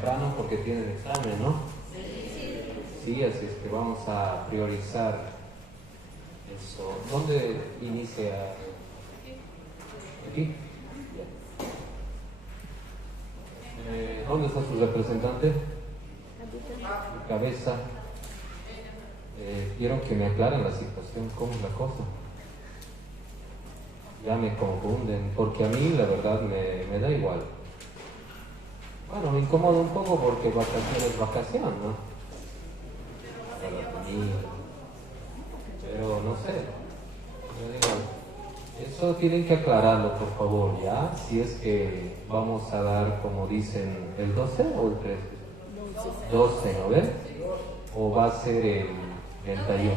temprano porque tienen examen, ¿no? Sí, así es que vamos a priorizar eso. ¿Dónde inicia? ¿Aquí? ¿Dónde está su representante? Cabeza. Quiero que me aclaren la situación, cómo es la cosa. Ya me confunden, porque a mí la verdad me da igual. Bueno, me incomoda un poco porque vacación es vacación, ¿no? Para la familia. Pero no sé. Yo digo, eso tienen que aclararlo, por favor, ¿ya? Si es que vamos a dar, como dicen, el 12 o el 13. 12, ¿no ves? O va a ser el 31.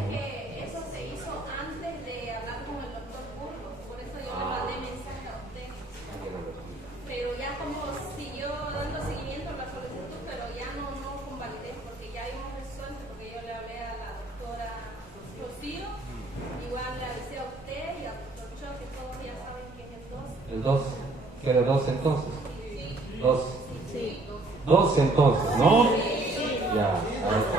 Eso se hizo antes de hablar con el doctor Burgos, por eso yo le mandé mensaje a usted. Pero ya como siguió dando seguimiento a la solicitud, pero ya no convalidé, porque ya vimos resuelto, porque yo le hablé a la doctora Rocío, igual le avisé a usted y al doctor Cho, que todos ya saben que es el 12. ¿El 12? ¿Quiere 12 entonces? Sí. 12. Sí. 12 entonces, ¿no? Ya, porque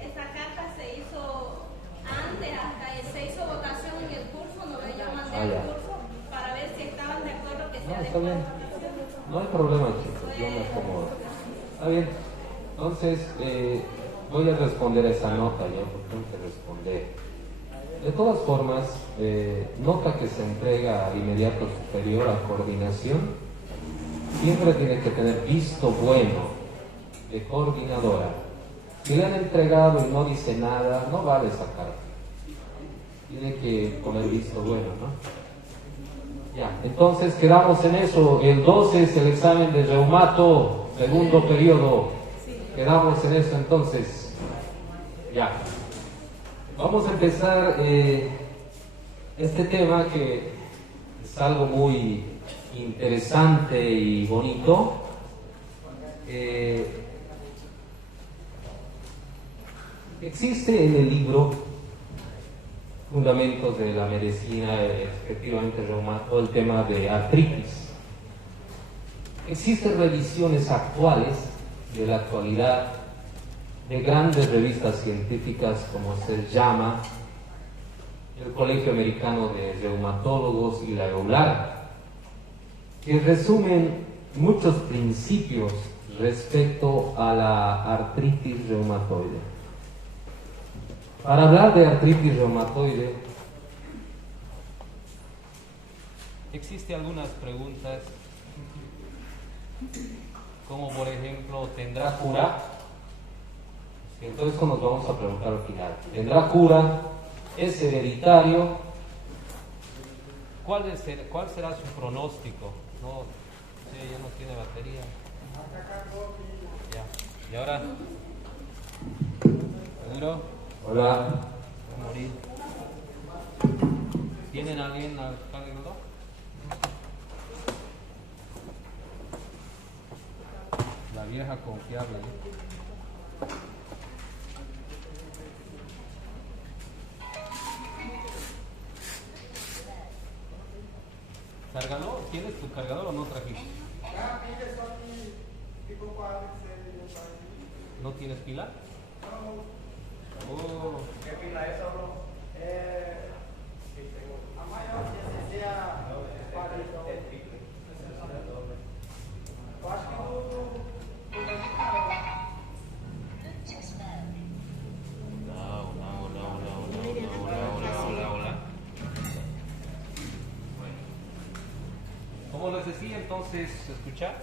esa carta se hizo antes, hasta se hizo votación en el curso, no yo mandé al curso para ver si estaban de acuerdo que sea no, de está bien. No hay problema, chicos, yo me acomodo. Está bien. Entonces, voy a responder a esa nota, ya, porque tengo que responder. De todas formas, nota que se entrega al inmediato superior a coordinación, siempre tiene que tener visto bueno de coordinadora. Si le han entregado y no dice nada, no vale esa carta. Tiene que poner visto bueno, ¿no? Ya, entonces quedamos en eso. El 12 es el examen de reumato, segundo periodo. Quedamos en eso entonces. Ya. Vamos a empezar este tema que es algo muy interesante y bonito. Existe en el libro Fundamentos de la Medicina, efectivamente reumato, el tema de artritis. Existen revisiones actuales de la actualidad de grandes revistas científicas como se llama el Colegio Americano de Reumatólogos y la EULAR, que resumen muchos principios respecto a la artritis reumatoide. Para hablar de artritis reumatoide, existen algunas preguntas, como por ejemplo, ¿tendrá cura? Entonces eso nos vamos a preguntar al final. ¿Tendrá cura? ¿Es hereditario? ¿Cuál será su pronóstico? No, sí, ya no tiene batería. Ya. ¿Y ahora? ¿Seguro? Hola. Va a morir. ¿Tienen a alguien al cargador? La vieja confiable. ¿Cargador? ¿Tienes tu cargador o no trajiste? ¿No tienes pila? Oh. ¿Qué pila es, bro? ¿Cómo les decía entonces, escuchar?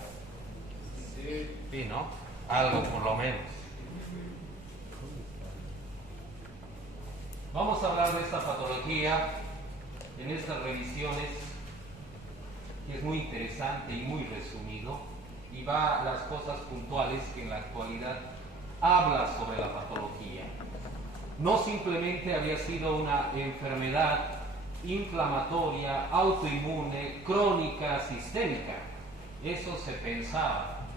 Sí, ¿no? Algo por lo menos. Vamos a hablar de esta patología en estas revisiones, que es muy interesante y muy resumido, y va a las cosas puntuales que en la actualidad habla sobre la patología. No simplemente había sido una enfermedad inflamatoria, autoinmune, crónica, sistémica. Eso se pensaba.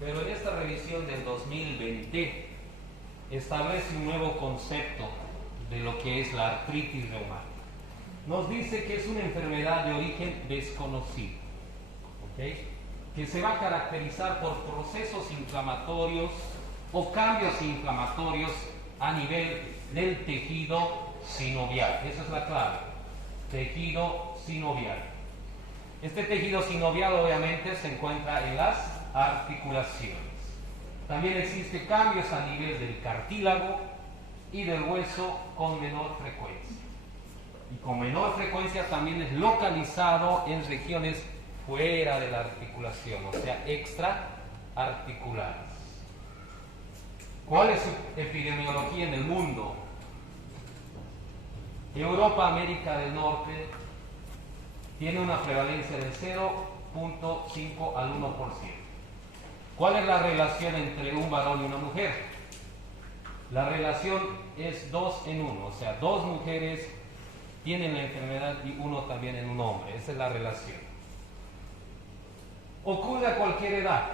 Pero en esta revisión del 2020 establece un nuevo concepto de lo que es la artritis reumática. nos dice que es una enfermedad de origen desconocido, ¿okay? Que se va a caracterizar por procesos inflamatorios o cambios inflamatorios a nivel del tejido sinovial. Esa es la clave, tejido sinovial. Este tejido sinovial obviamente se encuentra en las articulaciones. También existen cambios a nivel del cartílago y del hueso con menor frecuencia. Y con menor frecuencia también es localizado en regiones fuera de la articulación, o sea, extraarticulares. ¿Cuál es su epidemiología en el mundo? Europa, América del Norte, tiene una prevalencia de 0.5 al 1%. ¿Cuál es la relación entre un varón y una mujer? La relación es 2 en 1, o sea, 2 mujeres tienen la enfermedad y 1 también en un hombre. Esa es la relación. Ocurre a cualquier edad,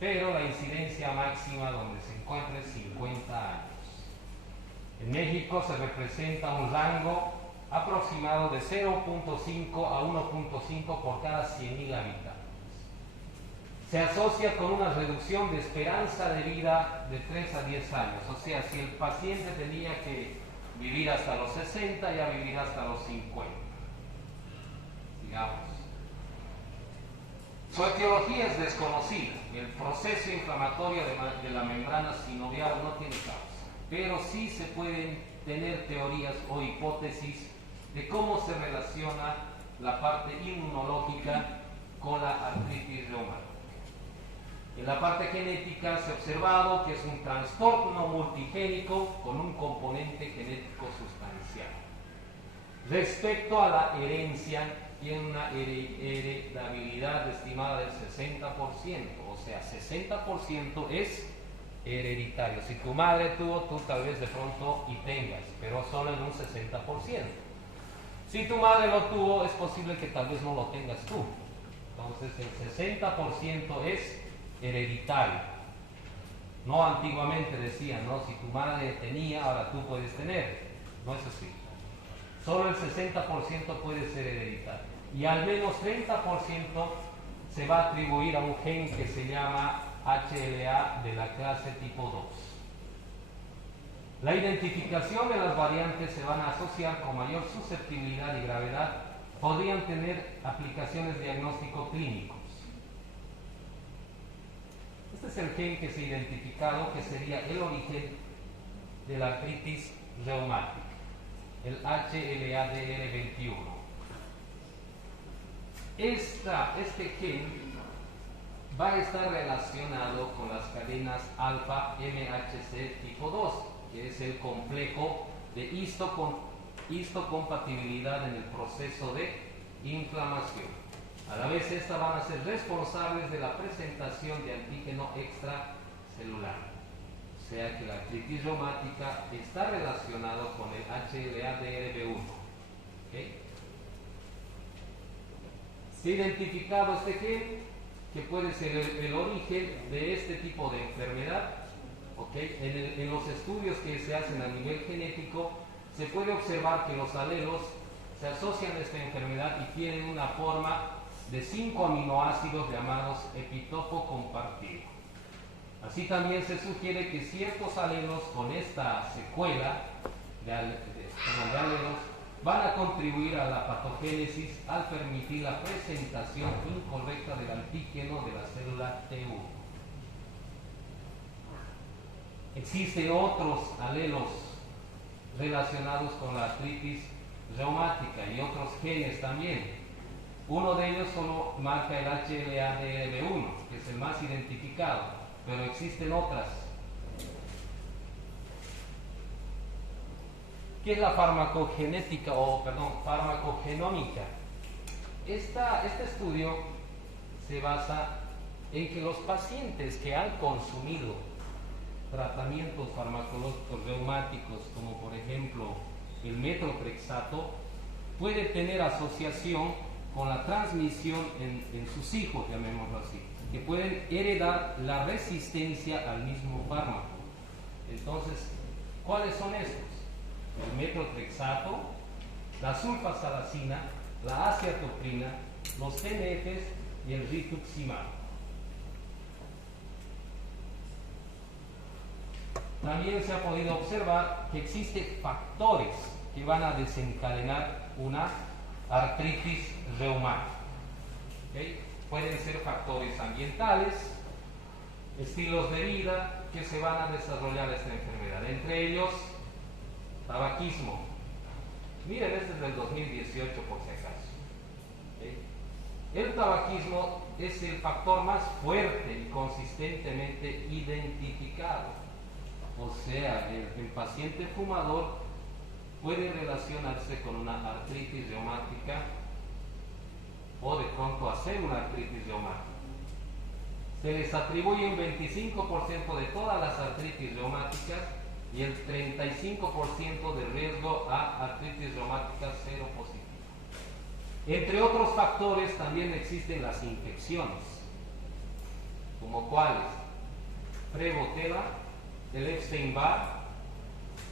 pero la incidencia máxima donde se encuentra es 50 años. En México se representa un rango aproximado de 0.5 a 1.5 por cada 100.000 habitantes. Se asocia con una reducción de esperanza de vida de 3 a 10 años. O sea, si el paciente tenía que vivir hasta los 60, ya vivirá hasta los 50. Digamos. Su etiología es desconocida. El proceso inflamatorio de la membrana sinovial no tiene causa, pero sí se pueden tener teorías o hipótesis de cómo se relaciona la parte inmunológica con la artritis reumática. En la parte genética se ha observado que es un trastorno multigénico con un componente genético sustancial. Respecto a la herencia, tiene una heredabilidad estimada del 60%, o sea, 60% es hereditario. Si tu madre tuvo, tú tal vez de pronto y tengas, pero solo en un 60%. Si tu madre lo tuvo, es posible que tal vez no lo tengas tú. Entonces el 60% es hereditario. No antiguamente decían, no, si tu madre tenía, ahora tú puedes tener. No es así. Solo el 60% puede ser hereditario. Y al menos 30% se va a atribuir a un gen que se llama HLA de la clase tipo 2. La identificación de las variantes se van a asociar con mayor susceptibilidad y gravedad. Podrían tener aplicaciones diagnóstico-clínicos. Este es el gen que se ha identificado, que sería el origen de la artritis reumática, el HLA-DR21. Este gen va a estar relacionado con las cadenas alfa-MHC tipo 2, que es el complejo de histocompatibilidad en el proceso de inflamación. A la vez, estas van a ser responsables de la presentación de antígeno extracelular. O sea que la artritis reumática está relacionada con el HLA-DR1. ¿Okay? Se ha identificado este gen, que puede ser el origen de este tipo de enfermedad. ¿Okay? En los estudios que se hacen a nivel genético, se puede observar que los alelos se asocian a esta enfermedad y tienen una forma de 5 aminoácidos llamados epitopo compartido. Así también se sugiere que ciertos alelos con esta secuela de alelos van a contribuir a la patogénesis al permitir la presentación incorrecta del antígeno de la célula T1. Existen otros alelos relacionados con la artritis reumática y otros genes también. Uno de ellos solo marca el HLA-DR1, que es el más identificado, pero existen otras. ¿Qué es la farmacogenómica? Este estudio se basa en que los pacientes que han consumido tratamientos farmacológicos reumáticos, como por ejemplo el metotrexato, puede tener asociación con la transmisión en sus hijos, llamémoslo así, que pueden heredar la resistencia al mismo fármaco. Entonces, ¿cuáles son estos? El metotrexato, la sulfasalacina, la acetoprina, los TNFs y el rituximab. También se ha podido observar que existen factores que van a desencadenar una artritis reumática. ¿Okay? Pueden ser factores ambientales, estilos de vida que se van a desarrollar esta enfermedad. Entre ellos, tabaquismo. Miren, este es del 2018 por si acaso. ¿Okay? El tabaquismo es el factor más fuerte y consistentemente identificado. O sea, el paciente fumador puede relacionarse con una artritis reumática o de pronto hacer una artritis reumática. Se les atribuye un 25% de todas las artritis reumáticas y el 35% de riesgo a artritis reumática cero positiva. Entre otros factores también existen las infecciones, como cuáles: Prevotella, el Epstein-Barr,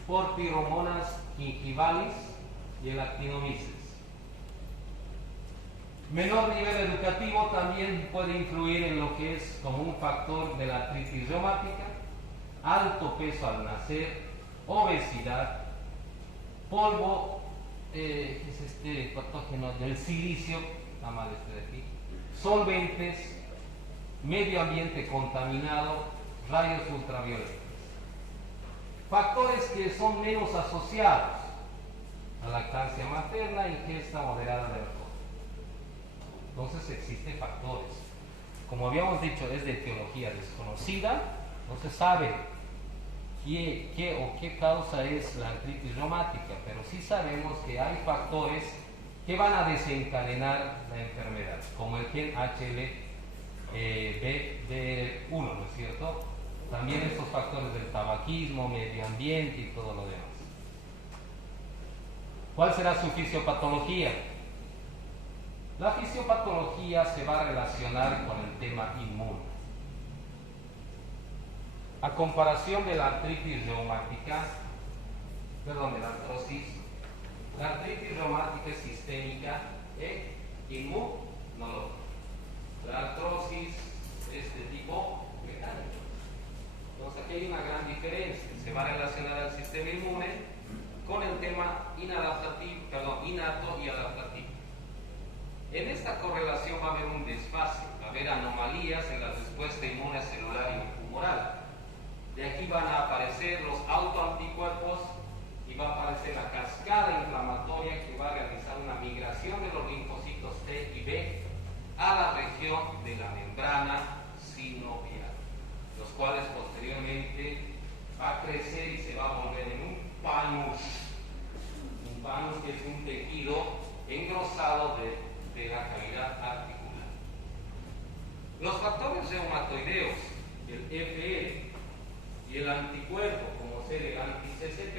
Porphyromonas gingivalis y el Actinomyces. Menor nivel educativo también puede influir en lo que es como un factor de la artritis reumática. Alto peso al nacer, obesidad, polvo, es este patógeno del silicio, está mal este de aquí, solventes, medio ambiente contaminado, rayos ultravioletas. Factores que son menos asociados a lactancia materna, ingesta moderada de alcohol. Entonces existen factores. Como habíamos dicho, es de etiología desconocida, no se sabe qué causa es la artritis reumática, pero sí sabemos que hay factores que van a desencadenar la enfermedad, como el gen HLB1, ¿no es cierto? También estos factores del tabaquismo, medio ambiente y todo lo demás. ¿Cuál será su fisiopatología? La fisiopatología se va a relacionar con el tema inmune. A comparación de la artritis reumática, de la artrosis, la artritis reumática es sistémica e inmunológica. La artrosis es de tipo mecánico. Entonces aquí hay una gran diferencia. Se va a relacionar al sistema inmune con el tema inato y adaptativo. En esta correlación va a haber un desfase, va a haber anomalías en la respuesta inmune celular y humoral. De aquí van a aparecer los autoanticuerpos y va a aparecer la cascada inflamatoria que va a realizar una migración de los linfocitos T y B a la región de la membrana sinovial, los cuales posteriormente va a crecer y se va a volver en un panus que es un tejido engrosado de la cavidad articular. Los factores reumatoideos, el FL y el anticuerpo, como ser el anti-CCP,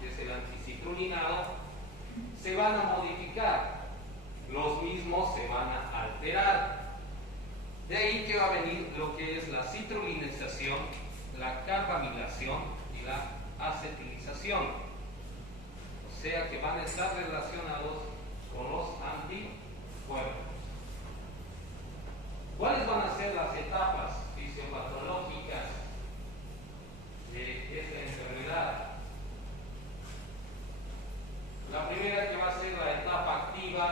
que es el anticitrulinado, se van a modificar. Los mismos se van a alterar. De ahí que va a venir lo que es la citrulinización, la carbamilación y la acetilización. O sea que van a estar relacionados con los anticuerpos. ¿Cuáles van a ser las etapas fisiopatológicas de esta enfermedad? La primera, que va a ser la etapa activa,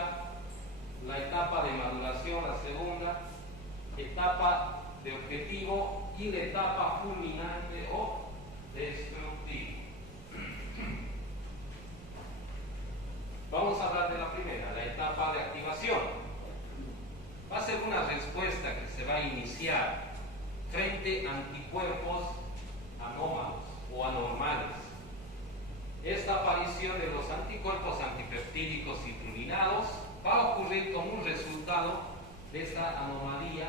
la etapa de maduración, la segunda, etapa de objetivo y la etapa fulminante o destructiva. Vamos a hablar de la primera, la etapa de activación. Va a ser una respuesta que se va a iniciar frente a anticuerpos anómalos o anormales. Esta aparición de los anticuerpos antipeptídicos citrulinados va a ocurrir como un resultado de esta anomalía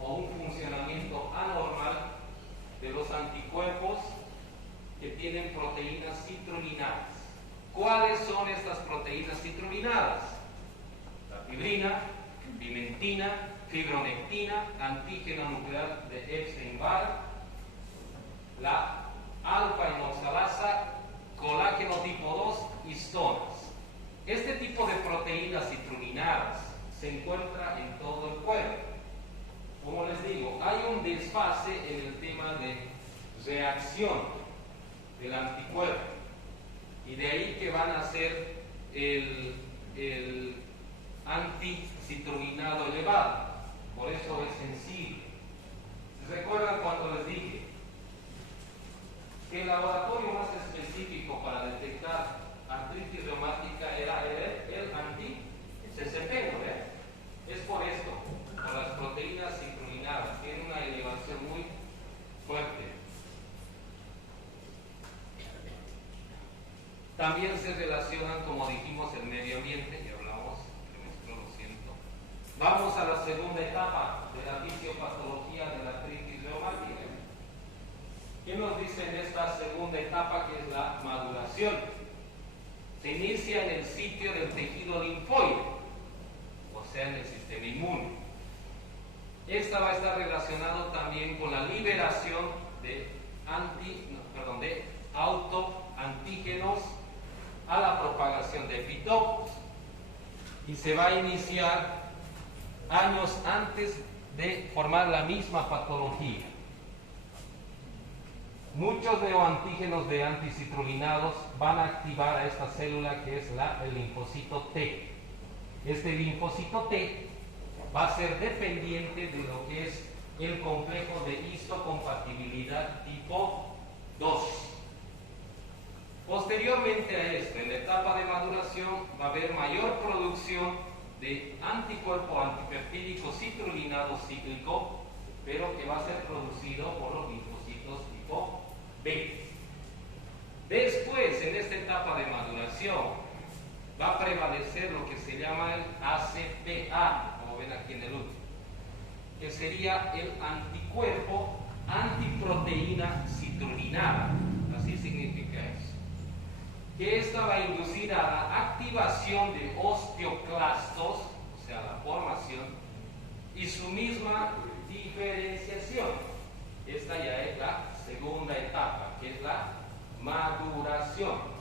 o un funcionamiento anormal de los anticuerpos que tienen proteínas citrulinadas. ¿Cuáles son estas proteínas citrulinadas? La fibrina, pimentina, fibronectina, antígeno nuclear de Epstein-Barr, la alfa-hinoxalasa, colágeno tipo 2, histonas. Este tipo de proteínas citrulinadas se encuentra en todo el cuerpo. Como les digo, hay un desfase en el tema de reacción del anticuerpo, y de ahí que van a ser el anticitrulinado elevado. Por eso es sensible. ¿Recuerdan cuando les dije que el laboratorio más específico para detectar artritis reumática era el anti-CCP, ¿no? Es por esto, por las proteínas citrulinadas, tienen una elevación muy fuerte. También se relacionan, como dijimos, el medio ambiente, ya hablamos, lo siento. Vamos a la segunda etapa de la fisiopatología de la artritis reumática. ¿Qué nos dice en esta segunda etapa, que es la maduración? Se inicia en el sitio del tejido linfoide, o sea, en el sistema inmune. Esta va a estar relacionado también con la liberación de autoantígenos a la propagación de epitopos, y se va a iniciar años antes de formar la misma patología. Muchos neoantígenos de anticitrulinados van a activar a esta célula, que es el linfocito T. Este linfocito T va a ser dependiente de lo que es el complejo de histocompatibilidad tipo 2. Posteriormente a esto, en la etapa de maduración, va a haber mayor producción de anticuerpo antipeptídico citrulinado cíclico, pero que va a ser producido por los linfocitos tipo B. Después, en esta etapa de maduración, va a prevalecer lo que se llama el ACPA, como ven aquí en el último, que sería el anticuerpo antiproteína citrulinada, así significa eso. Que esta va a inducir a la activación de osteoclastos, o sea, la formación, y su misma diferenciación. Esta ya es la segunda etapa, que es la maduración.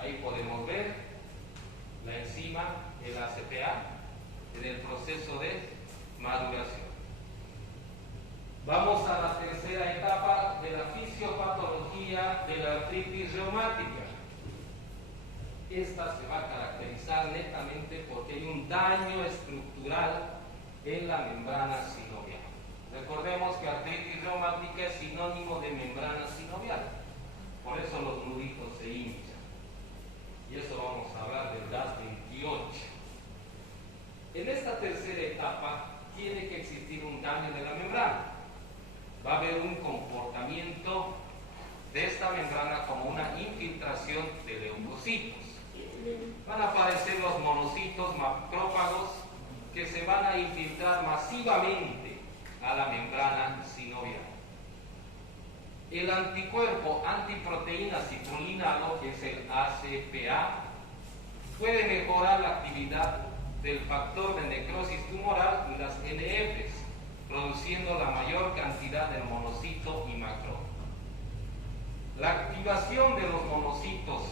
Ahí podemos ver la enzima, el ACPA, en el proceso de maduración. Vamos a la tercera etapa de la fisiopatología de la artritis reumática. Esta se va a caracterizar netamente porque hay un daño estructural en la membrana sinovial. Recordemos que artritis reumática es sinónimo de membrana sinovial, por eso los nuditos se hinchan. Y eso vamos a hablar del DAS 28. En esta tercera etapa tiene que existir un daño de la membrana. Va a haber un comportamiento de esta membrana como una infiltración de leucocitos. Van a aparecer los monocitos macrófagos que se van a infiltrar masivamente a la membrana sinovial. El anticuerpo antiproteína citrulinado, que es el ACPA, puede mejorar la actividad del factor de necrosis tumoral y las NFs, produciendo la mayor cantidad de monocito y macrófago. La activación de los monocitos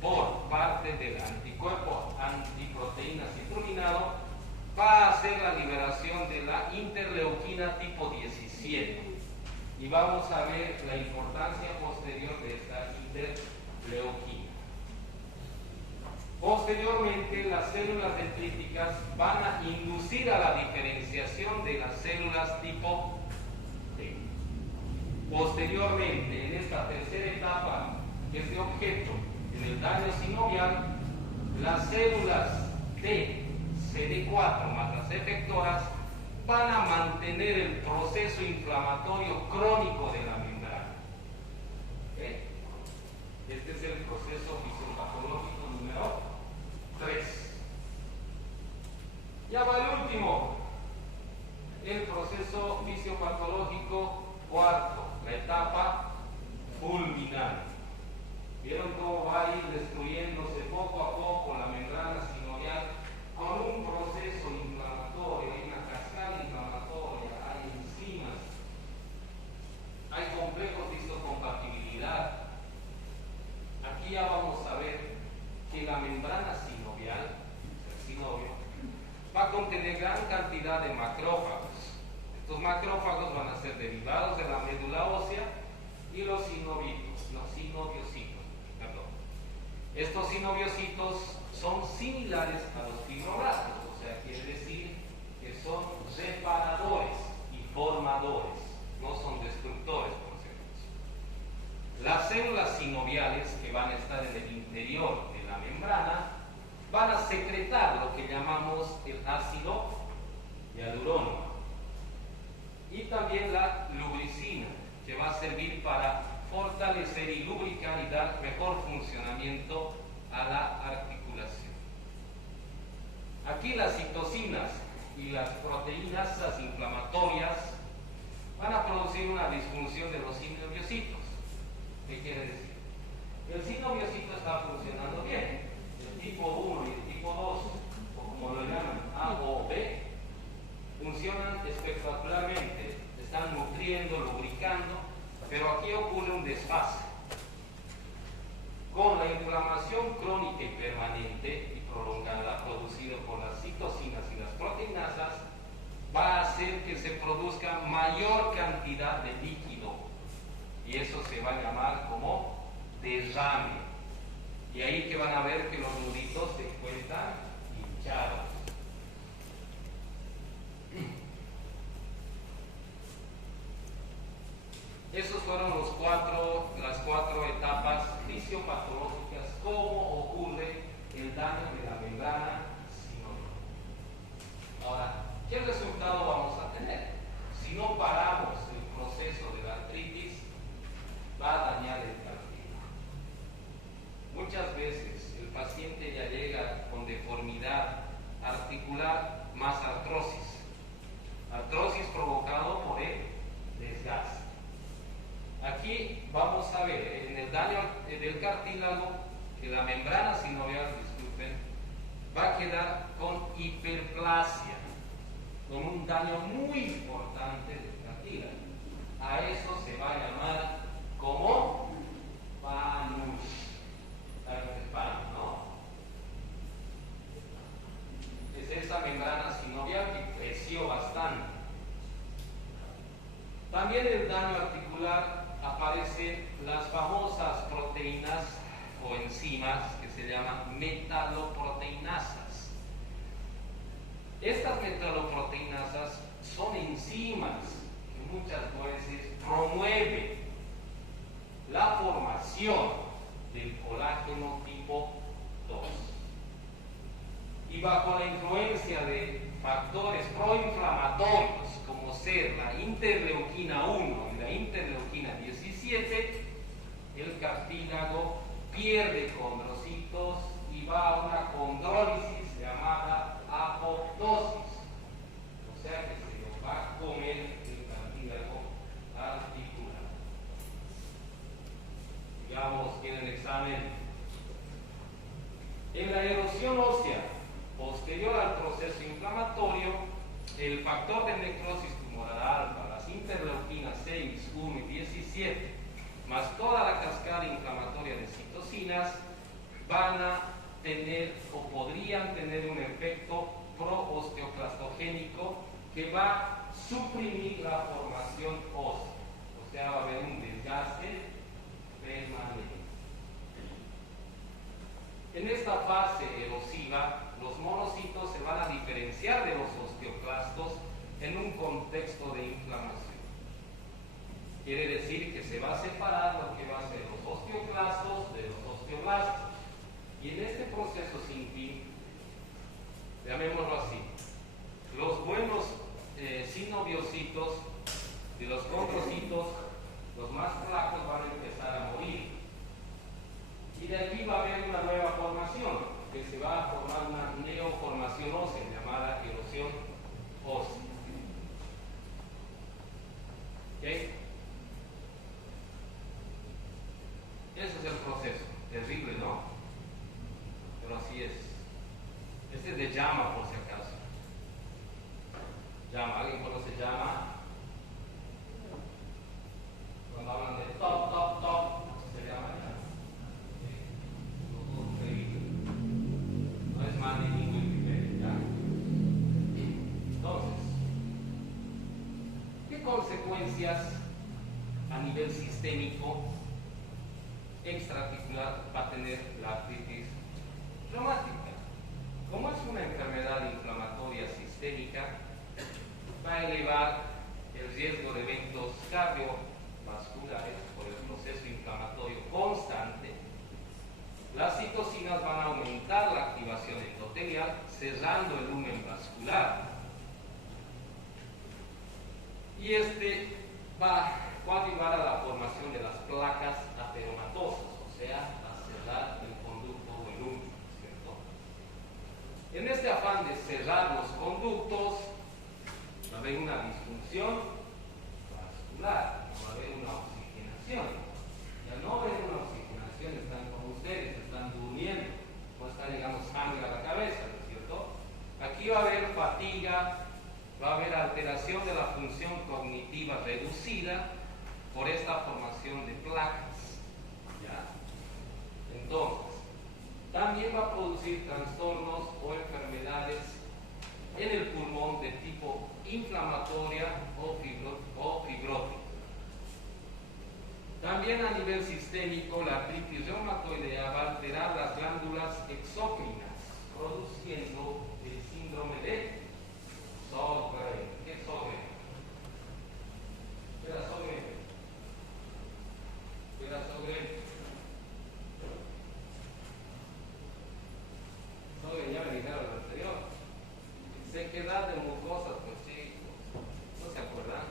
por parte del anticuerpo antiproteína citrulinado va a hacer la liberación de la interleuquina tipo 17. Y vamos a ver la importancia posterior de esta interleuquina. Posteriormente, las células dendríticas van a inducir a la diferenciación de las células tipo T. Posteriormente, en esta tercera etapa, que es de objeto en el daño sinovial, las células T, CD4 más las efectoras van a mantener el proceso inflamatorio crónico de la membrana. ¿Okay? Este es el proceso fisiopatológico número 3. Ya va el último, el proceso fisiopatológico 4, la etapa fulminante. ¿Vieron cómo va a ir destruyéndose poco a poco la membrana sinovial con un proceso inflamatorio? Hay una cascada inflamatoria, hay enzimas, hay complejos de histocompatibilidad. Aquí ya vamos a ver que la membrana va a contener gran cantidad de macrófagos. Estos macrófagos van a ser derivados de la médula ósea y los sinoviocitos. Estos sinoviocitos son similares a los fibroblastos, o sea, quiere decir que son reparadores y formadores, no son destructores, por ejemplo. Las células sinoviales que van a estar en el interior de la membrana van a secretar lo que llamamos el ácido hialurónico y también la lubricina, que va a servir para fortalecer y lubricar y dar mejor funcionamiento a la articulación. Aquí las citocinas y las proteínas inflamatorias van a producir una disfunción de los sinoviocitos. ¿Qué quiere decir? El sinoviocito está funcionando bien. El tipo 1 y el tipo 2, o como lo llaman A o B, funcionan espectacularmente, están nutriendo, lubricando, pero aquí ocurre un desfase. Con la inflamación crónica y permanente y prolongada producida por las citocinas y las proteinasas, va a hacer que se produzca mayor cantidad de líquido, y eso se va a llamar como derrame. Y ahí que van a ver que los nuditos se encuentran hinchados. Esos fueron las cuatro etapas fisiopatológicas, cómo ocurre el daño de la membrana sinovial. Ahora, ¿qué resultado vamos a tener? Si no paramos el proceso de la artritis, va a dañar el cartílago. Muchas veces el paciente ya llega con deformidad articular más artrosis. Artrosis provocado por el desgaste. Aquí vamos a ver en el daño del cartílago que la membrana sinovial, disculpen, va a quedar con hiperplasia, con un daño muy importante del cartílago. A eso se va a llamar como panus. ¿Saben qué es panus, no? Es esa membrana sinovial que creció bastante. También el daño articular aparecen las famosas proteínas o enzimas que se llaman metaloproteinasas. Estas metaloproteinasas son enzimas que muchas veces promueven la formación del colágeno tipo 2. Y bajo la influencia de factores proinflamatorios como ser la interleuquina 1 y la interleuquina 17, el cartílago pierde condrocitos y va a una condrólisis llamada apoptosis. O sea que se lo va a comer el cartílago articular. Digamos que en el examen, en la erosión ósea posterior al proceso inflamatorio, el factor de necrosis tumoral alfa, las interleuquinas 6, 1 y 17, más toda la cascada inflamatoria de citocinas, van a tener o podrían tener un efecto pro-osteoclastogénico que va a suprimir la formación ósea. O sea, va a haber un desgaste permanente. En esta fase erosiva, los monocitos se van a diferenciar de los osteoclastos en un contexto de inflamación. Quiere decir que se va a separar lo que va a ser los osteoclastos de los osteoblastos. Y en este proceso sin fin, llamémoslo así, los buenos sinoviocitos y los condrocitos, los más flacos, van a empezar a morir. Y de aquí va a haber una nueva formación, que se va a formar una neoformación ósea llamada erosión ósea. ¿Ok? Ese es el proceso. Terrible, ¿no? Pero así es. Este es de llama, por si acaso. Llama. ¿Alguien conoce llama? Cuando hablan de top, se llama llama. No es más ni ningún nivel, ¿ya? consecuencias a nivel sistémico extraarticular va a tener la artritis reumática. Como es una enfermedad inflamatoria sistémica, va a elevar el riesgo de eventos cardiovasculares por el proceso inflamatorio constante. Las citocinas van a aumentar la activación endotelial, cerrando el lumen vascular. Y este va a coadyuvar a la formación de las placas ateromatosas, o sea, a cerrar el conducto o el lumen, ¿cierto? En este afán de cerrar los conductos, va a haber una disfunción vascular, no va a haber una oxigenación. Y al no haber una oxigenación, están como ustedes, están durmiendo, no está llegando sangre a la cabeza, ¿no es cierto? Aquí va a haber fatiga, va a haber alteración de la función cognitiva reducida por esta formación de placas. ¿Ya? Entonces, también va a producir trastornos o enfermedades en el pulmón de tipo inflamatoria o fibrótica. También a nivel sistémico, la artritis reumatoidea va a alterar las glándulas exócrinas, produciendo el síndrome de Sjögren. ¿Qué es Sjögren? ¿Qué era Sjögren? ¿Qué era Sjögren? Sjögren ya me dijeron lo anterior. Sequedad de mucosas, pues chicos, ¿no se acuerdan?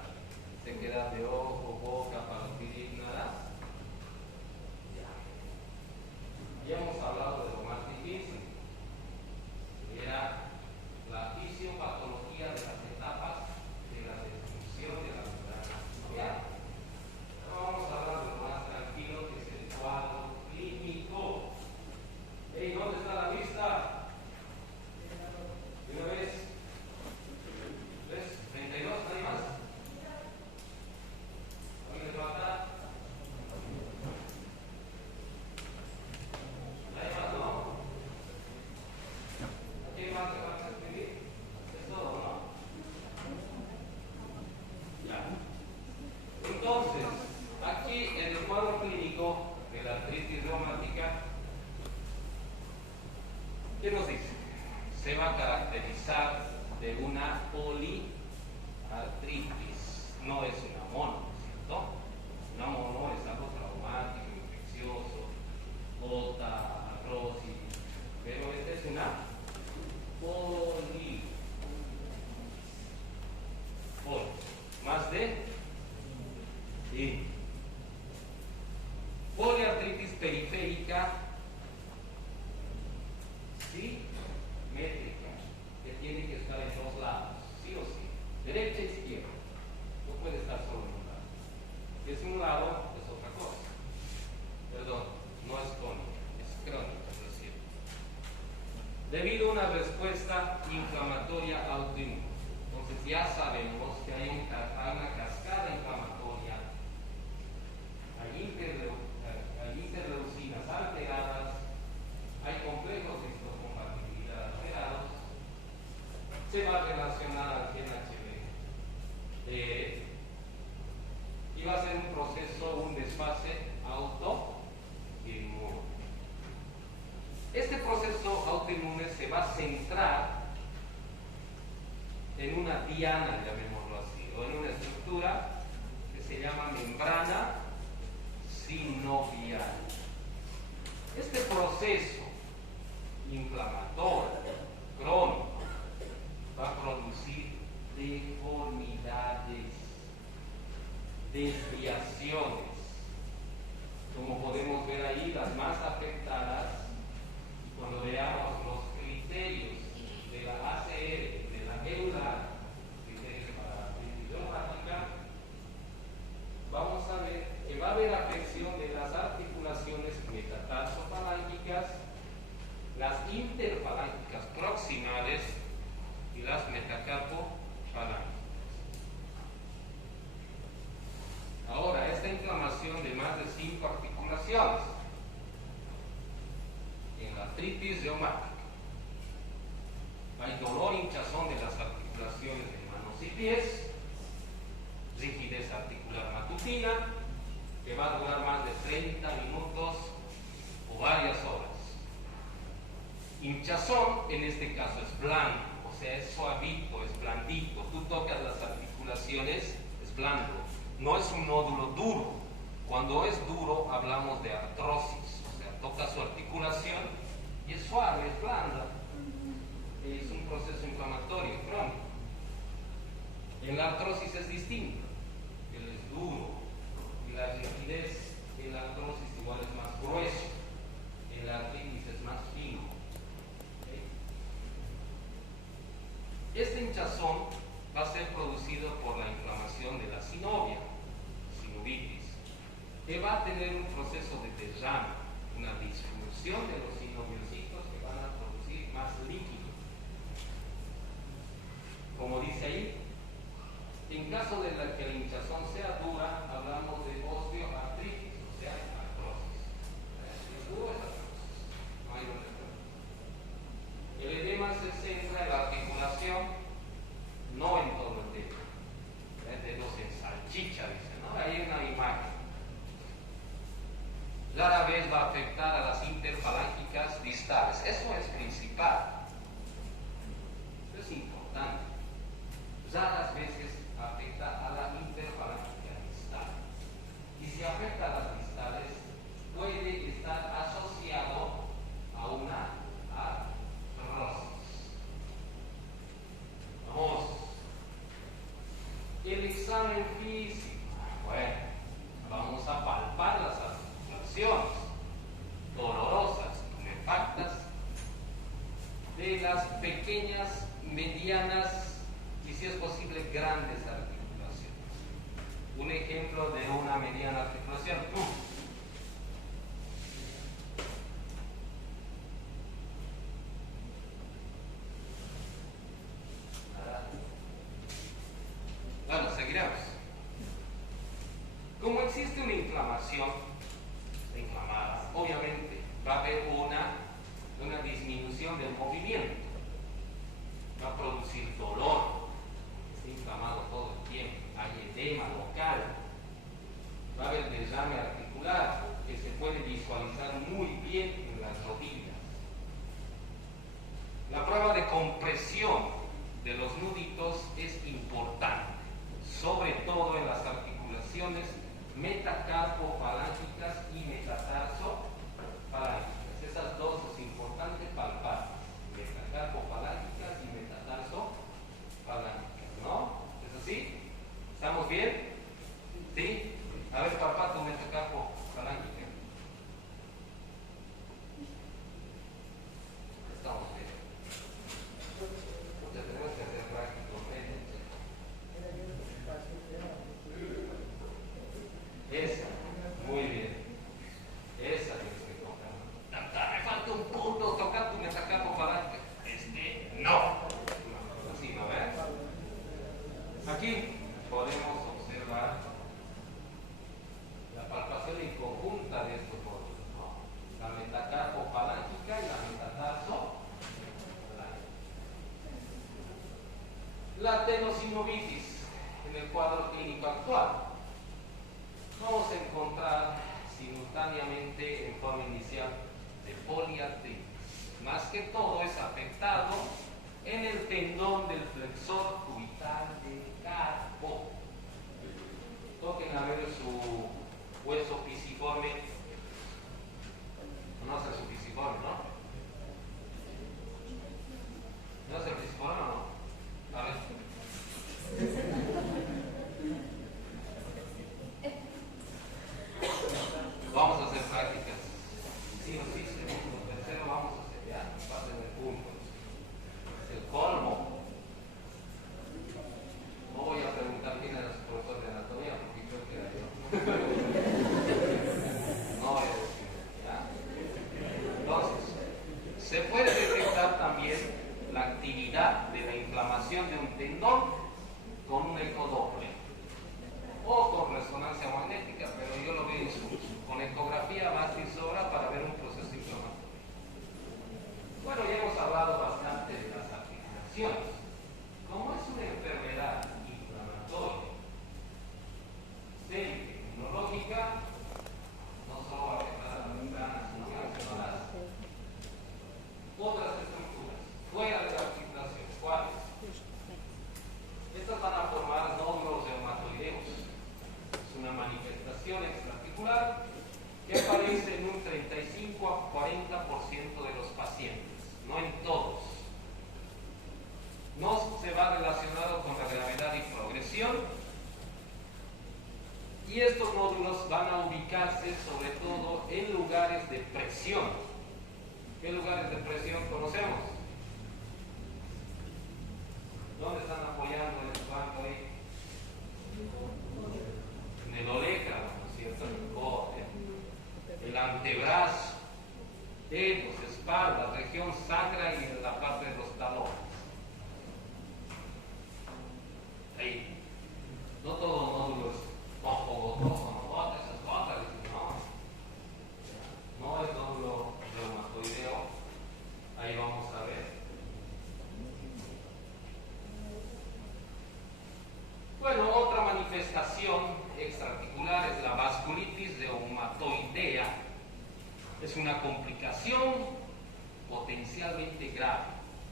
Sequedad de ojo, boca, parotiditis, nada. Ya. Habíamos hablado de lo más difícil, que era la fisiopatología de las etapas de la destrucción de la membrana sinovial. Ahora vamos a hablar de lo más tranquilo, que es el cuadro clínico. Hey, ¿dónde está la vista? ¿Una vez? ¿Ves? 32, ¿nadie más? ¿Alguien le falta? ¿Nadie más, no? ¿A quién más le vas a escribir? Es todo, ¿no? Ya. Entonces, aquí en el cuadro clínico de la artritis reumática, ¿qué nos dice? Se va a caracterizar de una poliartritis, no es una mono, ¿cierto? Una mono es algo traumático, infeccioso, gota, artrosis, pero esta es una poli. Más de sí. Poliartritis periférica simétrica, que tiene que estar en dos lados, sí o sí, derecha e izquierda, no puede estar solo en un lado. Si es un lado, es otra cosa. Perdón, no es tónica, es crónica, no es cierto. Debido a una respuesta inflamatoria autoinmune. Entonces ya sabemos que hay una cascada inflamatoria, hay interleucinas alteradas, hay complejos de histocompatibilidad alterados, se va a relacionar al gen HB y va a ser un proceso, un desfase autoinmune. Este proceso autoinmune se va a centrar en una diana, llamémoslo así, o en una estructura que se llama membrana sinovial. Este proceso inflamatorio crónico va a producir deformidades, desviaciones. Como podemos ver ahí, las más afectadas, cuando veamos los criterios de la ACR, de la EULAR, criterios para la artritis reumática, vamos a ver que va a haber afección de las articulaciones metatarsofalángicas, las interfalángicas proximales y las metacarpofalángicas. Ahora, esta inflamación de más de 5 articulaciones en la artritis reumática, hay dolor, hinchazón de las articulaciones de manos y pies, rigidez articular en este caso es blando, o sea, es suavito, es blandito. Tú tocas las articulaciones, es blando. No es un nódulo duro. Cuando es duro hablamos de artrosis, o sea, toca su articulación y es suave, es blanda. Es un proceso inflamatorio crónico. En la artrosis es distinto. Él es duro y la rigidez en la artrosis igual es más grueso. En la artritis es más fino. ¿Okay? Este hinchazón va a ser producido por la inflamación de la sinovia, sinovitis, que va a tener un proceso de derrame, una disfunción de los sinoviocitos que van a producir más líquido. Como dice ahí, en caso de que la hinchazón sea dura, hablamos de osteoartritis, o sea, artrosis. Es duro, es artrosis. No hay otra cosa. El edema se centra en la articulación, no en todo el dedo. El dedo se ensalchicha, dice, ¿no? Ahí hay una imagen. Rara vez va a afectar a las interfalángicas distales. Eso es principal. Eso es importante. Raras veces afecta a la interfalángica distal. Y si afecta a las distales, puede estar asociado a una artrosis. Vamos. El examen físico. Bueno, vamos a palpar las articulaciones dolorosas, tumefactas, de las pequeñas, medianas y, si es posible, grandes articulaciones. Un ejemplo de una mediana articulación. Bueno, seguiremos. Como existe una inflamación, está inflamada, obviamente va a haber una disminución del movimiento. Va a producir dolor, está inflamado todo el tiempo, hay edema local, va a haber derrame articular que se puede visualizar muy bien en las rodillas. La prueba de compresión de los nuditos es importante, sobre todo en las articulaciones metacarpofalángicas y metatarsofalángicas. Esas dos es importante palpar, metacarpofalángicas y metatarsofalángicas, ¿no? ¿Es así? ¿Estamos bien? ¿Sí? A ver, palpa tu metacarpofalángica. Estamos bien. Ya tenemos que hacer práctico, Esa, muy bien. Esa tienes que tocar. Me falta un punto, tocar tu metacarpofalángica. No. Así, ¿no ves? Aquí podemos observar la palpación inconjunta de estos módulos, ¿no? La metacarpofalángica y la metatarsofalángicas. La tenosinovitis en el cuadro clínico actual. Vamos a encontrar simultáneamente en forma inicial de poliartritis. Más que todo es afectado en el tendón del flexor cubital del carpo. Toquen a ver su hueso pisiforme. ¿Conoce su pisiforme, no? ¿Conoce el pisiforme o no? A ver. Vamos a hacer prácticas. Sí o sí, segundo, tercero vamos a hacer ya. Pasen el punto. Es el colmo. No voy a preguntar quién era su profesor de anatomía, porque creo que era yo. No voy a decir, ¿ya? Entonces, se puede detectar también la actividad de la inflamación de un tendón con un ecodoppler o con resonancia magnética, pero yo lo veo en su uso. Con ecografía basta y sobra para ver un proceso inflamatorio. Bueno, ya hemos hablado bastante de las articulaciones. Como es una enfermedad inflamatoria, inmunológica, no solo va a afectar a la membrana, sino a las otras estructuras. Y estos nódulos van a ubicarse sobre todo en lugares de presión. ¿Qué lugares de presión conocemos? ¿Dónde están apoyando el banco ahí? En el olecranon, ¿no es cierto? En el core, el antebrazo, dedos, espalda, región sacra y en la parte de los talones. Ahí. No todo nódulo es ojo, esas gotas, no es nódulo reumatoideo. Ahí vamos a ver. Bueno, otra manifestación extraarticular es la vasculitis reumatoidea. Es una complicación potencialmente grave.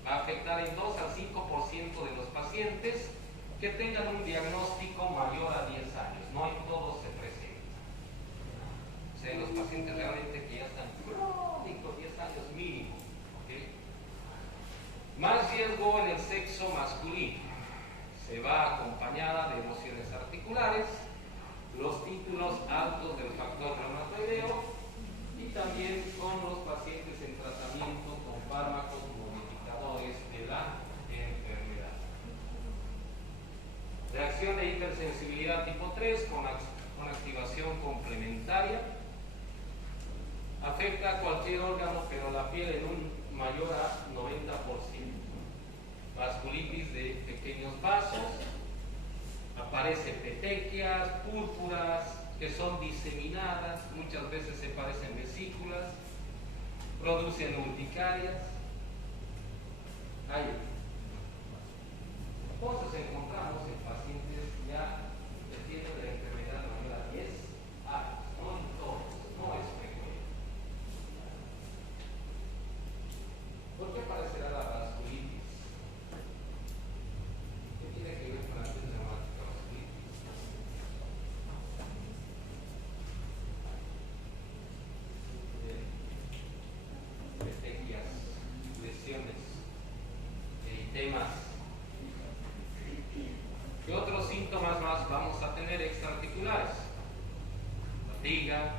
Va a afectar en 2 al 5% de los pacientes que tengan un diagnóstico mayor a 10 años. No en todos se presenta. O sea, los pacientes realmente que ya están crónicos, 10 años mínimo. ¿Okay? Más riesgo en el sexo masculino. Se va acompañada de erosiones articulares, los títulos altos del factor reumatoideo y también con los pacientes en tratamiento con fármacos modificadores de la enfermedad. Reacción de hipersensibilidad tipo 3 con activación complementaria. Afecta a cualquier órgano, pero la piel en un mayor a 90%. Vasculitis de pequeños vasos, aparece petequias, púrpuras que son diseminadas, muchas veces se parecen vesículas, producen urticarias. Ahí. Entonces encontramos en pacientes ya que tienen la enfermedad mayor a 10 años, no en todos, no es frecuente. ¿Por qué aparecerá la vasculitis? Tiene que ver con la artritis reumática vasculitis. Petequias, lesiones, eritemas. ¿Qué otros síntomas más vamos a tener extraarticulares? Fatiga,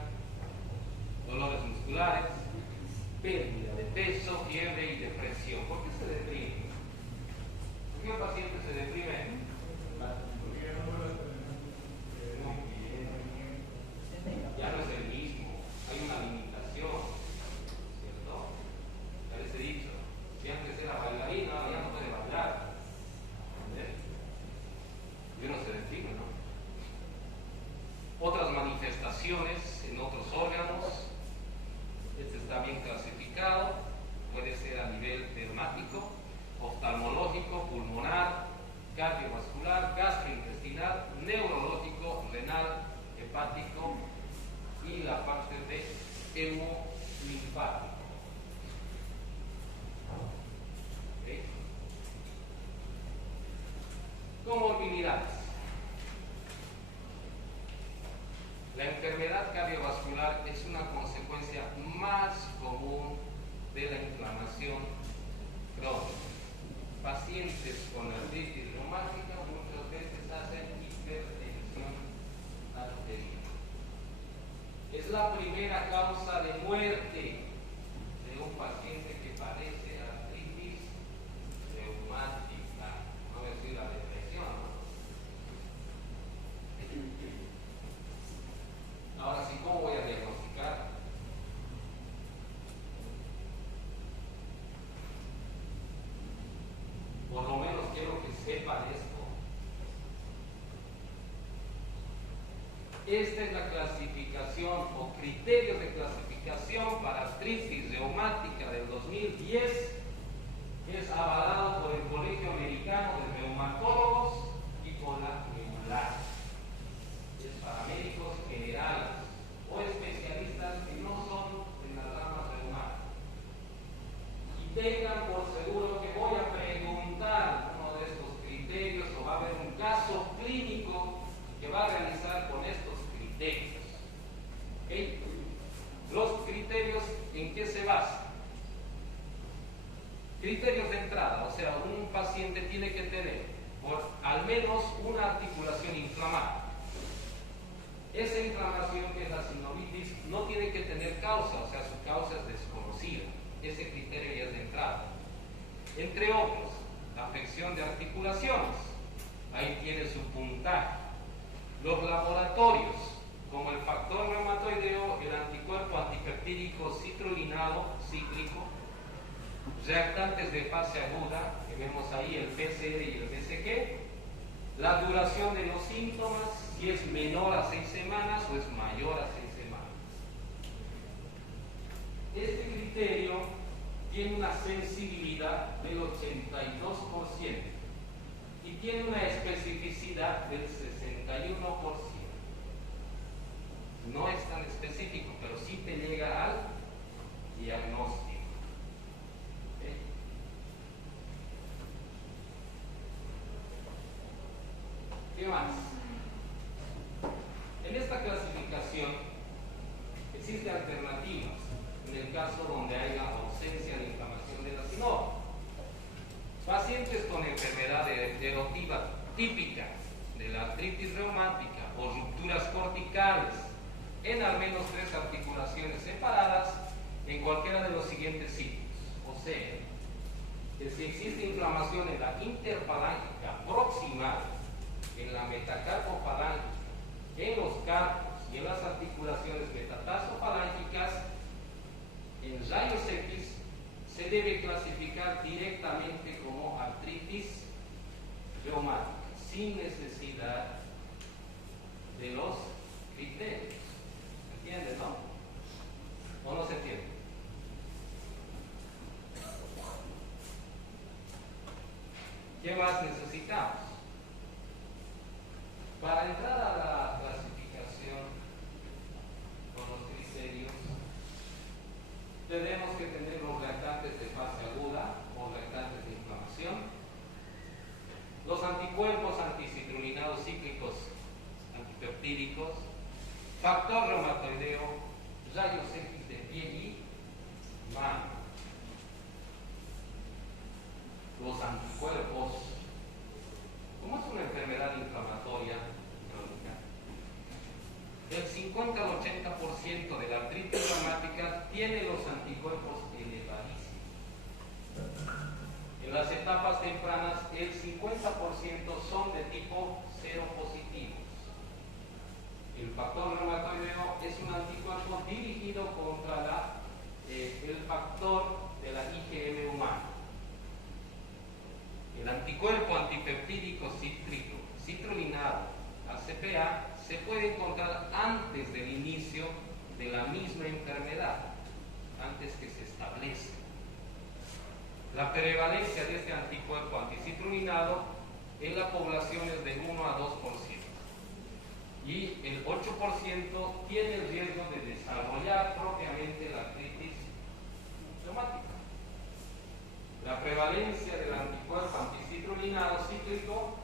dolores musculares, pérdida de peso, fiebre y depresión. ¿Por qué se deprime? ¿Por qué un paciente se deprime? Ya no es el mismo, hay una limitación, ¿cierto? Ya les he dicho, si antes era bailarina, ahora ya no puede bailar. Y uno se deprime, ¿no? Otras manifestaciones en otros órganos, este está bien clasificado, puede ser a nivel dermático, oftalmológico, pulmonar, cardiovascular, gastrointestinal, neurológico, renal, hepático y la parte de hemolinfático. ¿Okay? Comorbilidades. La enfermedad cardiovascular es una consecuencia más común de la inflamación crónica. Pacientes con artritis reumática muchas veces hacen hipertensión arterial. Es la primera causa de muerte de un paciente que padece artritis reumática. No voy a decir la depresión, ¿no? Ahora sí, ¿cómo voy a diagnosticar? Por lo menos quiero que sepan esto. Esta es la clasificación o criterios de clasificación para artritis reumática del 2010, que es avalado por el Colegio Americano de Reumatólogos y por la Neumlar. Es para médicos generales o especialistas que no son en las ramas reumáticas. Y tengan por seguro que voy a preguntar uno de estos criterios o va a haber un caso clínico que va a realizar con estos criterios. ¿Okay? Los criterios, ¿en qué se basan? Criterios de entrada, o sea, un paciente tiene que tener por al menos una articulación inflamada. Esa inflamación, que es la sinovitis, no tiene que tener causa, o sea, su causa es desconocida. Ese criterio ya es de entrada. Entre otros, la afección de articulaciones, ahí tiene su puntaje. Los laboratorios, como el factor reumatoideo, el anticuerpo antipeptídico citrulinado cíclico, reactantes de fase aguda, que vemos ahí el PCR y el BCG, la duración de los síntomas, si es menor a 6 semanas o es mayor a 6 semanas. Este criterio tiene una sensibilidad del 82% y tiene una especificidad del 61%. No es tan específico, pero sí te llega al diagnóstico. ¿Okay? ¿Qué más? En esta clasificación existen alternativas en el caso donde haya ausencia de inflamación de la sinovial. Pacientes con enfermedad erosiva típica de la artritis reumática o rupturas corticales en al menos 3 articulaciones separadas en cualquiera de los siguientes sitios. O sea, que si existe inflamación en la interfalángica proximal, en la metacarpofalángica, en los carpos y en las articulaciones metatarsofalángicas, en rayos X se debe clasificar directamente como artritis reumática, sin necesidad de los criterios. ¿Se entiende, no? ¿O no se entiende? ¿Qué más necesitamos? Para entrar a la clasificación con los criterios, tenemos que tener los reactantes de fase aguda o reactantes de inflamación, los anticuerpos anticitrulinados cíclicos antipeptídicos, factor reumatoideo, rayos X de piel y mano. Los anticuerpos, como es una enfermedad inflamatoria crónica, el 50 al 80% de la artritis reumática tiene los anticuerpos elevadísimos. En las etapas tempranas, el 50% son de tipo seropositivos. El factor reumatoideo es un anticuerpo dirigido contra el factor de la IgM humana. El anticuerpo antipeptídico citrulinado, ACPA, se puede encontrar antes del inicio de la misma enfermedad, antes que se establezca. La prevalencia de este anticuerpo anticitrulinado en la población es de 1 a 2%. Y el 8% tiene el riesgo de desarrollar propiamente la artritis reumática. La prevalencia del anticuerpo anticitrulinado cíclico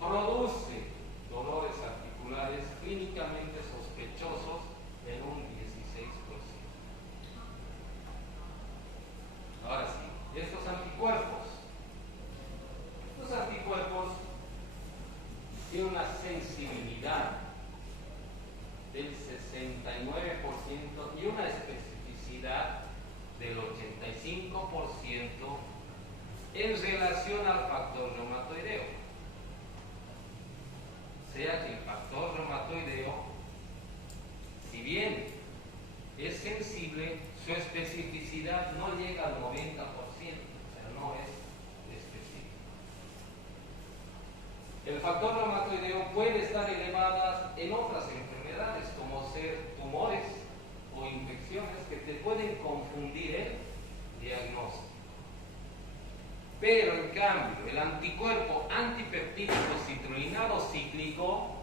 produce dolores articulares clínicamente sospechosos en un 16%. Ahora sí, estos anticuerpos tienen una sensibilidad del 69% y una especificidad del 85% en relación al factor reumatoideo. O sea que el factor reumatoideo, si bien es sensible, su especificidad no llega al 90%, o sea, no es específico. El factor reumatoideo puede estar elevado en otras enfermedades, como ser tumores o infecciones que te pueden confundir el diagnóstico. Pero en cambio, el anticuerpo antipeptídico citrulinado cíclico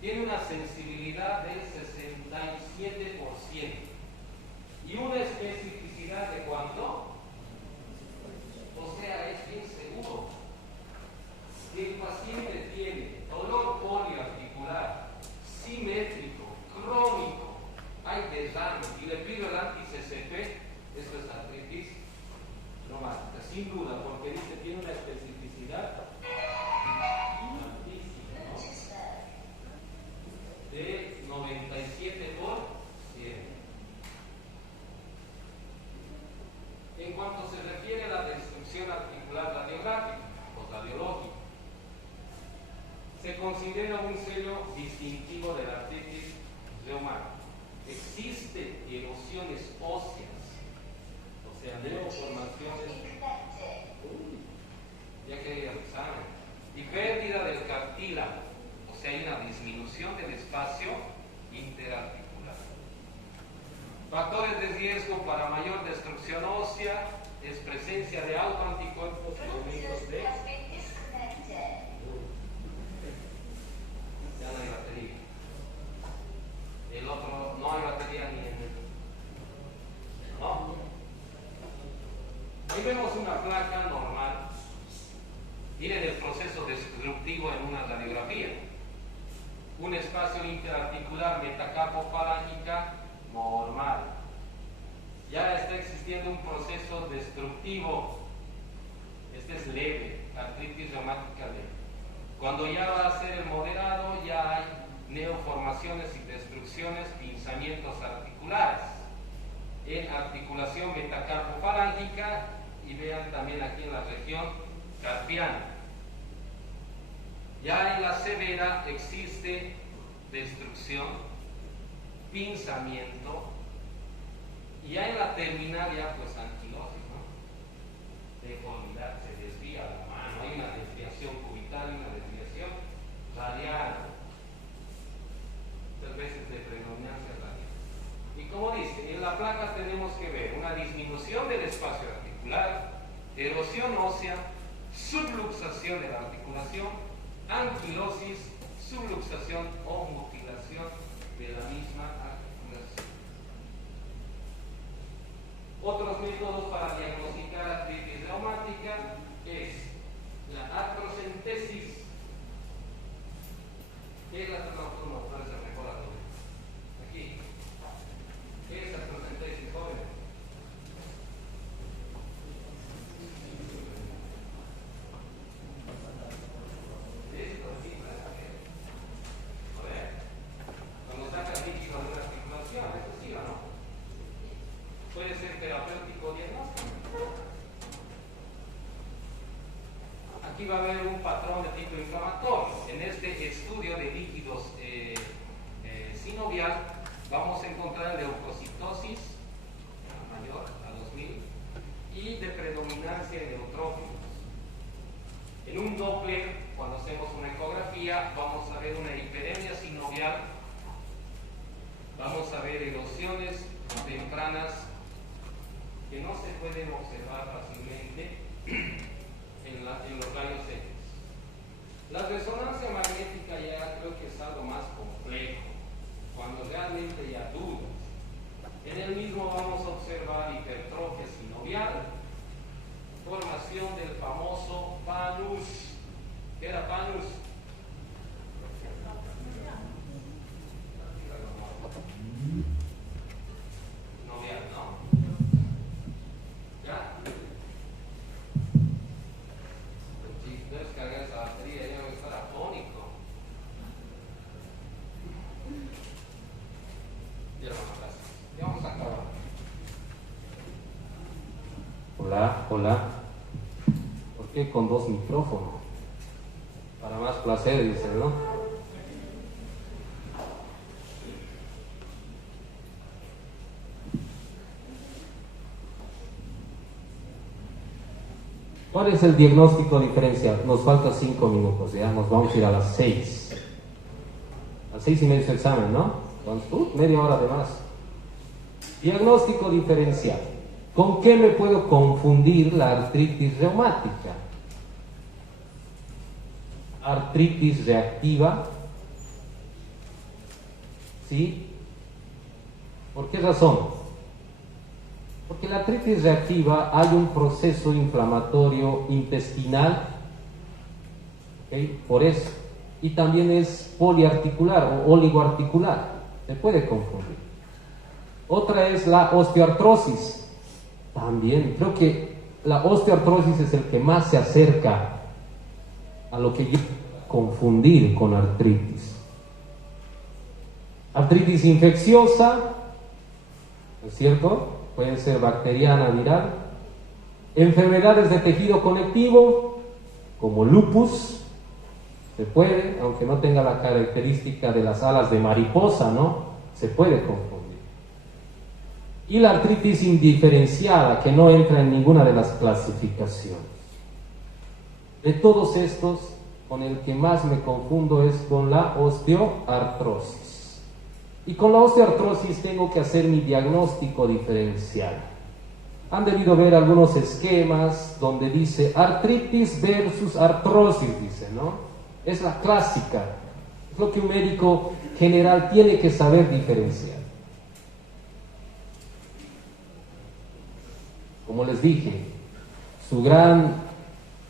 tiene una sensibilidad del 67% y una especificidad de ¿cuánto? O sea, es bien seguro que el paciente tiene dolor poliarticular, simétrico, crónico, hay desarme y le pido el anti-CCP, esto es artritis reumática, sin duda, porque dice tiene una especificidad altísima, ¿no? De 99%. considera un sello distintivo de la artritis reumática. Existen erosiones óseas, o sea, neoformaciones, ya que hay el examen, y pérdida del cartílago, o sea, hay una disminución del espacio interarticular. Factores de riesgo para mayor destrucción ósea es presencia de autoanticuerpos y aumentos de... Ya no hay batería. El otro, no hay batería ni en el... No. Ahí vemos una placa normal. Miren el proceso destructivo en una radiografía. Un espacio interarticular metacarpofalángica normal. Ya está existiendo un proceso destructivo. Este es leve, artritis reumática leve. Cuando ya va a ser el moderado, ya hay neoformaciones y destrucciones, pinzamientos articulares. En articulación metacarpofalángica, y vean también aquí en la región carpiana. Ya en la severa existe destrucción, pinzamiento, y ya en la terminal ya pues anquilosis, ¿no? Deformidad, se desvía la mano, hay una desviación cubital y una desviación radial, muchas veces de predominancia radial. Y como dice, en la placa tenemos que ver una disminución del espacio articular, erosión ósea, subluxación de la articulación, anquilosis, subluxación o mutilación de la misma articulación. Otros métodos para diagnosticar artritis reumática es la artrocentesis. ¿Qué es la artrocentesis? Aquí. ¿Qué es la artrocentesis, jóvenes? Cuando sacas líquido de una articulación, eso sí o no. Puede ser terapéutico o diagnóstico. Aquí va a haber un patrón de tipo inflamatorio. En este estudio de líquidos sinovial vamos a encontrar leucocitosis mayor a 2000 y de predominancia de neutrófilos. En un Doppler, cuando hacemos una ecografía, vamos a ver una hiperemia sinovial, vamos a ver erosiones tempranas que no se pueden observar fácilmente en los rayos X. La resonancia magnética ya creo que es algo más complejo, cuando realmente ya dudas. En el mismo vamos a observar hipertrofia sinovial, formación del famoso panus. ¿Qué era panus? Sinovial, ¿no? ¿Ya? Si no descargar esa batería, ya voy a estar afónico. Ya vamos a acabar. Hola, hola. ¿Por qué con dos micrófonos? Para más placer, dicen, ¿no? ¿Cuál es el diagnóstico diferencial? Nos faltan 5 minutos, ya nos vamos a ir a las 6. A las 6:30 su examen, ¿no? Entonces, media hora de más. Diagnóstico diferencial. ¿Con qué me puedo confundir la artritis reumática? Artritis reactiva. ¿Sí? ¿Por qué razón? Porque la artritis reactiva hay un proceso inflamatorio intestinal, ¿okay? Por eso. Y también es poliarticular o oligoarticular. Se puede confundir. Otra es la osteoartrosis. También, creo que la osteoartrosis es el que más se acerca a lo que yo confundir con artritis. Artritis infecciosa, ¿es cierto? Puede ser bacteriana, viral. Enfermedades de tejido conectivo, como lupus, Se puede, aunque no tenga la característica de las alas de mariposa, ¿no? Se puede confundir. Y la artritis indiferenciada, que no entra en ninguna de las clasificaciones. De todos estos, con el que más me confundo es con la osteoartrosis. Y con la osteoartrosis tengo que hacer mi diagnóstico diferencial. Han debido ver algunos esquemas donde dice artritis versus artrosis, dice, ¿no? Es la clásica, es lo que un médico general tiene que saber diferenciar. Como les dije, su gran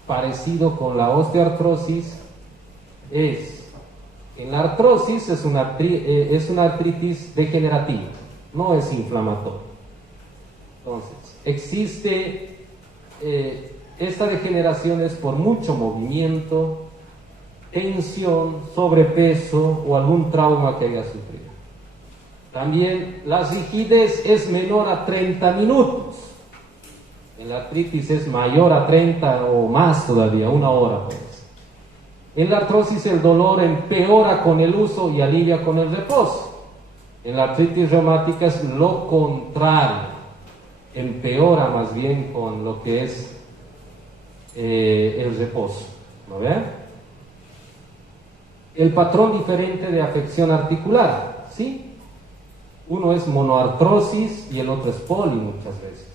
parecido con la osteoartrosis es, en la artrosis es una artritis degenerativa, no es inflamatoria. Entonces, existe, esta degeneración es por mucho movimiento, tensión, sobrepeso o algún trauma que haya sufrido. También la rigidez es menor a 30 minutos. En la artritis es mayor a 30 o más todavía, 1 hora pues. En la artrosis el dolor empeora con el uso y alivia con el reposo. En la artritis reumática es lo contrario, empeora más bien con lo que es el reposo. ¿No ven? El patrón diferente de afección articular, ¿sí? Uno es monoartrosis y el otro es poli muchas veces.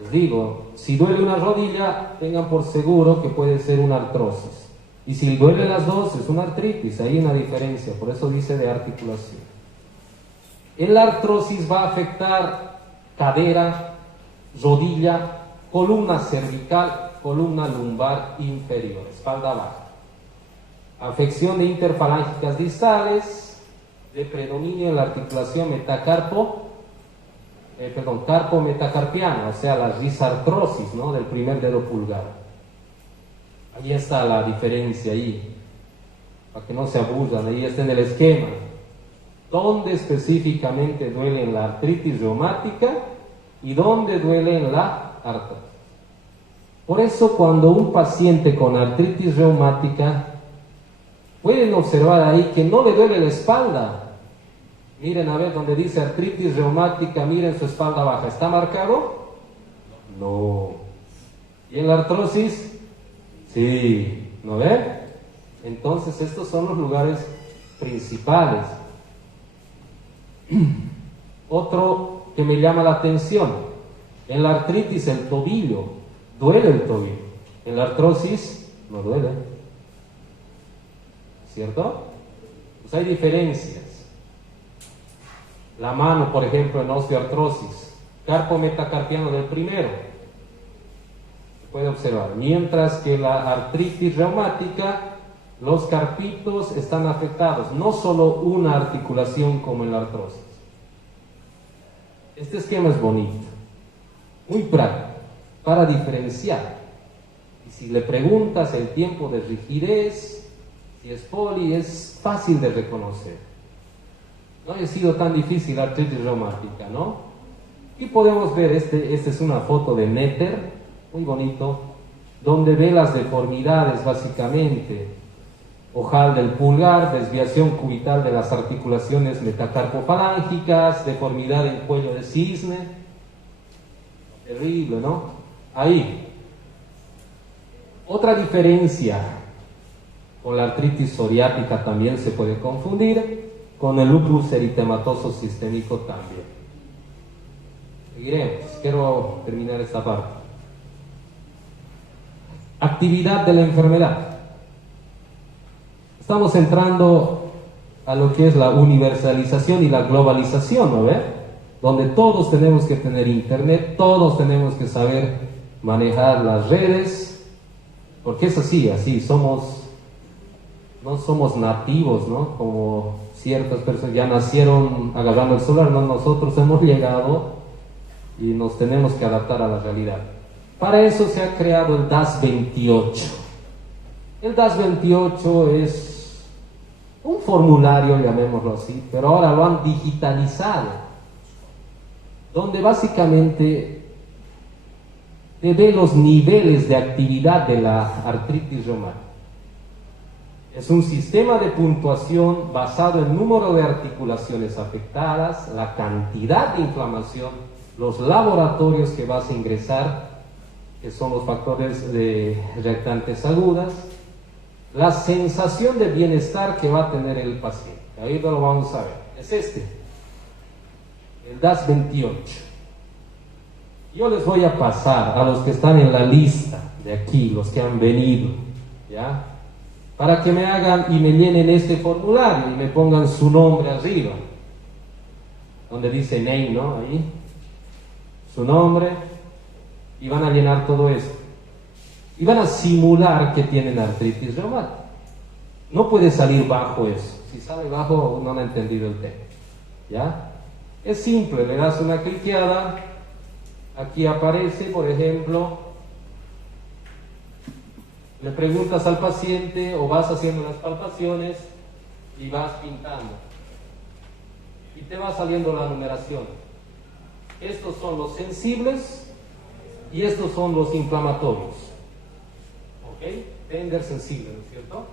Les digo, si duele una rodilla, tengan por seguro que puede ser una artrosis. Y si duele las dos, es una artritis, hay una diferencia, por eso dice de articulación. En la artrosis va a afectar cadera, rodilla, columna cervical, columna lumbar inferior, espalda baja. Afección de interfalángicas distales, de predominio en la articulación carpo-metacarpiana, o sea, la risartrosis, ¿no? Del primer dedo pulgar. Ahí está la diferencia ahí, para que no se aburran, ahí está en el esquema. ¿Dónde específicamente duele en la artritis reumática y dónde duele en la artrosis? Por eso cuando un paciente con artritis reumática, pueden observar ahí que no le duele la espalda. Miren a ver donde dice artritis reumática, miren su espalda baja. ¿Está marcado? No. ¿Y en la artrosis? Sí. ¿No ve? Entonces estos son los lugares principales. Otro que me llama la atención. En la artritis el tobillo. Duele el tobillo. En la artrosis no duele. ¿Cierto? Pues hay diferencias. La mano, por ejemplo, en osteoartrosis, carpo metacarpiano del primero, se puede observar. Mientras que la artritis reumática, los carpitos están afectados, no solo una articulación como en la artrosis. Este esquema es bonito, muy práctico, para diferenciar. Y si le preguntas el tiempo de rigidez, si es poli, es fácil de reconocer. No ha sido tan difícil la artritis reumática, ¿no? Y podemos ver, esta es una foto de Netter, muy bonito, donde ve las deformidades básicamente. Ojal del pulgar, desviación cubital de las articulaciones metacarpofalángicas, deformidad en cuello de cisne. Terrible, ¿no? Ahí. Otra diferencia. Con la artritis psoriática también se puede confundir, con el lupus eritematoso sistémico también. Seguiremos, quiero terminar esta parte. Actividad de la enfermedad. Estamos entrando a lo que es la universalización y la globalización, ¿no ve? Donde todos tenemos que tener internet, todos tenemos que saber manejar las redes, porque es así, no somos nativos, ¿no? Como ciertas personas ya nacieron agarrando el celular, no, nosotros hemos llegado y nos tenemos que adaptar a la realidad. Para eso se ha creado el DAS 28. El DAS 28 es un formulario, llamémoslo así, pero ahora lo han digitalizado, donde básicamente te ve los niveles de actividad de la artritis reumática. Es un sistema de puntuación basado en el número de articulaciones afectadas, la cantidad de inflamación, los laboratorios que vas a ingresar, que son los factores de reactantes agudas, la sensación de bienestar que va a tener el paciente. Ahí lo vamos a ver. Es este, el DAS-28. Yo les voy a pasar a los que están en la lista de aquí, los que han venido, ¿ya? Para que me hagan y me llenen este formulario y me pongan su nombre arriba, donde dice name, ¿no? Ahí, su nombre, y van a llenar todo esto. Y van a simular que tienen artritis reumática. No puede salir bajo eso. Si sale bajo, no han entendido el tema, ¿ya? Es simple, le das una cliqueada, aquí aparece, por ejemplo, le preguntas al paciente o vas haciendo las palpaciones y vas pintando. Y te va saliendo la numeración. Estos son los sensibles y estos son los inflamatorios. ¿Ok? Tender sensible, ¿no es cierto?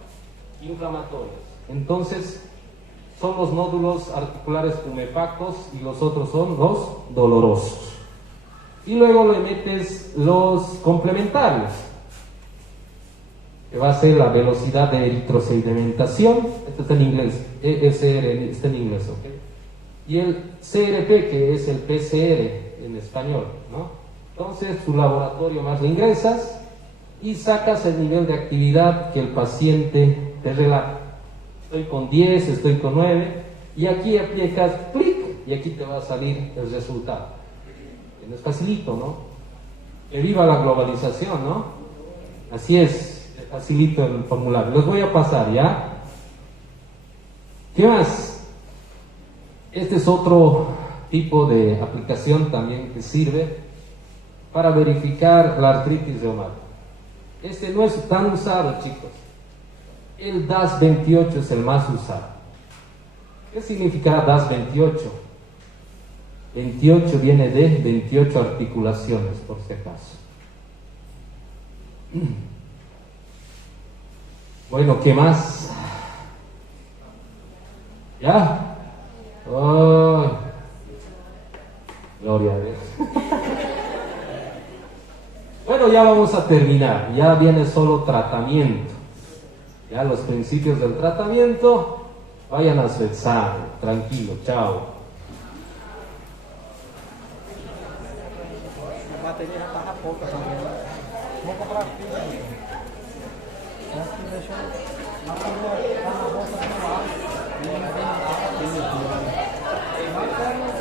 Inflamatorios. Entonces, son los nódulos articulares tumefactos y los otros son los dolorosos. Y luego le metes los complementarios, que va a ser la velocidad de eritrosedimentación, esto está en inglés, ESR está en inglés, ¿ok? Y el CRP, que es el PCR en español, ¿no? Entonces, tu laboratorio más le ingresas y sacas el nivel de actividad que el paciente te relata. Estoy con 10, estoy con 9, y aquí aplicas clic y aquí te va a salir el resultado. Es facilito, ¿no? Que viva la globalización, ¿no? Así es, facilito el formulario. Los voy a pasar, ¿ya? ¿Qué más? Este es otro tipo de aplicación también que sirve para verificar la artritis reumática. Este no es tan usado, chicos. El DAS-28 es el más usado. ¿Qué significará DAS-28? 28 viene de 28 articulaciones, por si acaso. Bueno, ¿qué más? ¿Ya? Oh, gloria a Dios. Bueno, ya vamos a terminar. Ya viene solo tratamiento. Ya los principios del tratamiento. Vayan a su examen. Tranquilo, chao. Bateria já tava pouca também. Vamos comprar fibra. Acho que deixou na bolsa do lado. E aí vem a bateria.